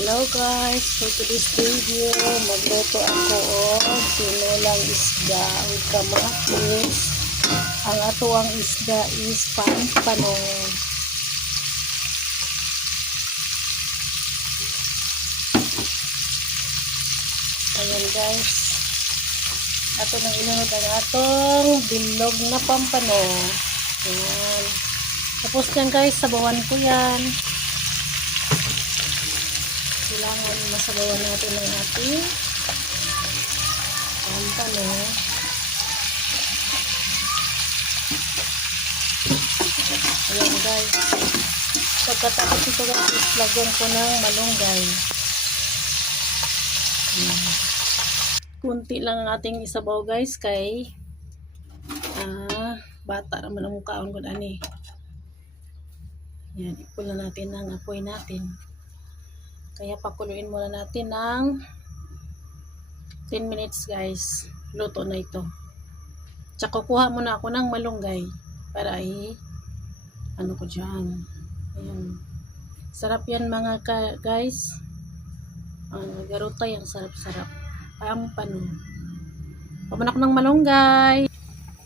Hello guys, for today's video, magluto ako og sinulang isda with kamatis. Ang atuang isda is panpanong. Ayan guys, ato nang inunod ang atong bilog na pampanong. Ayan. Tapos yan guys, sabawan ko yan. Kailangan masabawan natin ng ating pampano. Ayan guys. Pagkatapos ito guys, lagyan ko ng malunggay. Kunti lang ang ating isabaw guys kay bata naman ang mukhaon ko ani. Yan, ipula natin ang apoy natin. Kaya pakuluin muna natin ng 10 minutes guys. Luto na ito. Tsaka kuha muna ako ng malunggay para ano ko dyan. Ayan. Sarap yan mga guys. Garutay ang sarap-sarap. Pampano. Paman ako ng malunggay.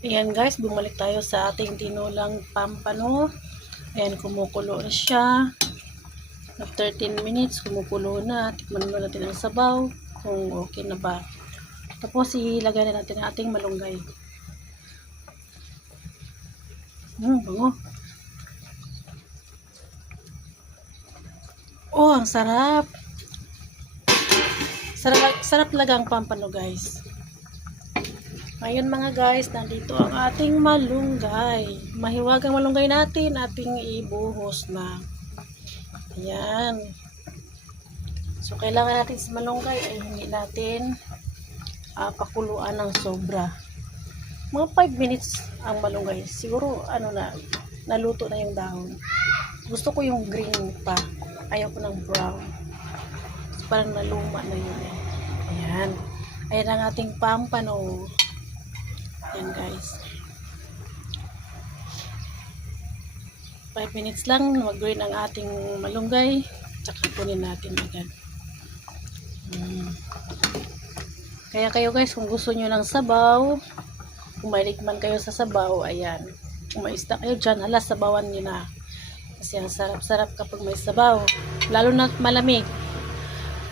Ayan guys, bumalik tayo sa ating tinulang pampano. Ayan, kumukulo na siya. After 10 minutes, kumukulo na. Tikman na natin ang sabaw kung okay na ba. Tapos ilagay na natin ang ating malunggay. Bango. Oh, ang sarap. Sarap talaga ang pampano guys. Ngayon mga guys, nandito ang ating malunggay. Mahiwagang malunggay natin, ating ibuhos na. Ayan. So, kailangan natin sa malunggay ay hindi natin pakuluan ng sobra. Mga 5 minutes ang malunggay. Siguro, naluto na yung dahon. Gusto ko yung green pa. Ayaw ko ng brown. So, parang naluma na yun. Ayan. Ayan ang ating pampano. Ayan guys. 5 minutes lang mag-green ang ating malunggay, tsaka kunin natin agad. Kaya kayo guys, kung gusto nyo ng sabaw, kung mahilig man kayo sa sabaw, ayan, kung may isda kayo dyan, hala, sabawan nyo na. Kasi ang sarap-sarap kapag may sabaw, lalo na malamig,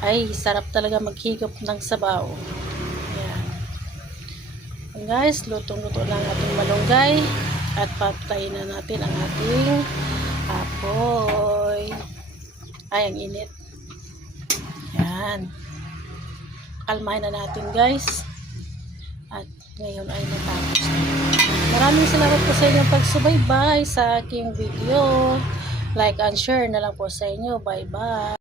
ay sarap talaga maghigop ng sabaw. Ayan. And guys, lutong-luto lang ating malunggay. At patayin na natin ang ating apoy. Ay, ang init. Yan. Kalmahin na natin guys. At ngayon ay natapos na. Maraming salamat po sa inyong pagsubaybay sa aking video. Like and share na lang po sa inyo. Bye bye.